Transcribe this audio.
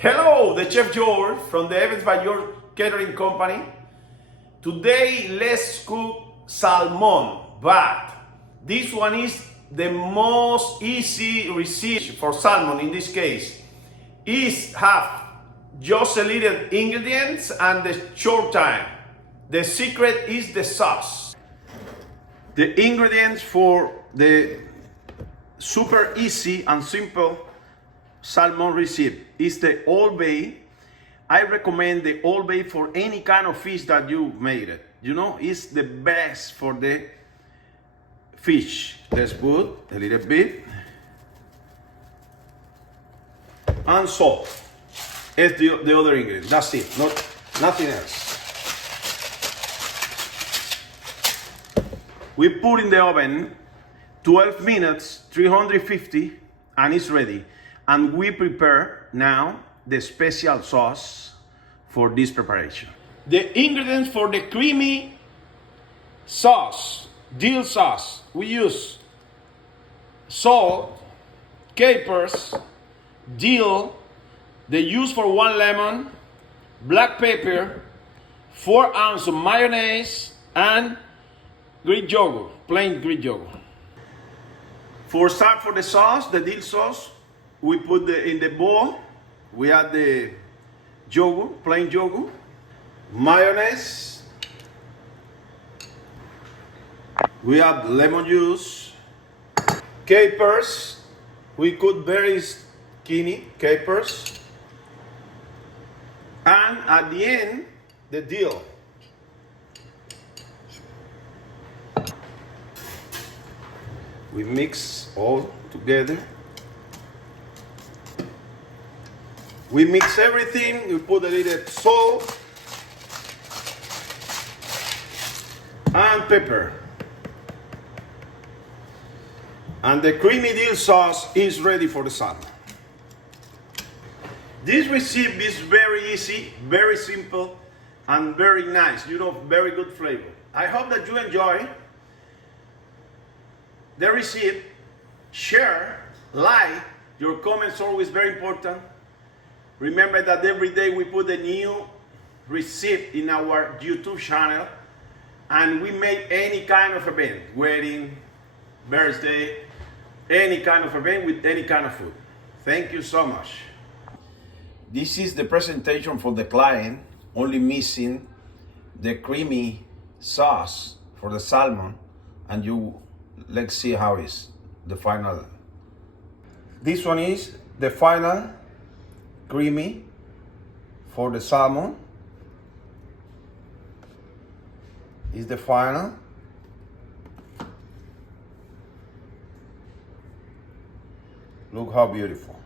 Hello, the Chef George from the Evans by George Catering Company. Today, let's cook salmon, but this one is the most easy recipe for salmon in this case. Is have just a little ingredients and the short time. The secret is the sauce. The ingredients for the super easy and simple salmon recipe is the Old Bay. I recommend the Old Bay for any kind of fish that you made it. You know, it's the best for the fish. Let's put a little bit. And salt. It's the other ingredient. That's it. Nothing else. We put in the oven 12 minutes, 350, and it's ready. And we prepare now the special sauce for this preparation. The ingredients for the creamy sauce, dill sauce, we use salt, capers, dill, the juice for 1 lemon, black pepper, 4 ounces of mayonnaise, and Greek yogurt, plain Greek yogurt. For the sauce, the dill sauce, we put in the bowl. We add the yogurt, plain yogurt, mayonnaise. We add lemon juice, capers. We cut very skinny capers, and at the end, the dill. We mix all together. We mix everything. We put a little salt and pepper. And the creamy dill sauce is ready for the salmon. This recipe is very easy, very simple, and very nice. You know, very good flavor. I hope that you enjoy the recipe. Share, like, your comments are always very important. Remember that every day we put a new recipe in our YouTube channel, and we make any kind of event, wedding, birthday, any kind of event with any kind of food. Thank you so much. This is the presentation for the client, only missing the creamy sauce for the salmon, and let's see how is the final. This one is the final creamy for the salmon. Is the final. Look how beautiful.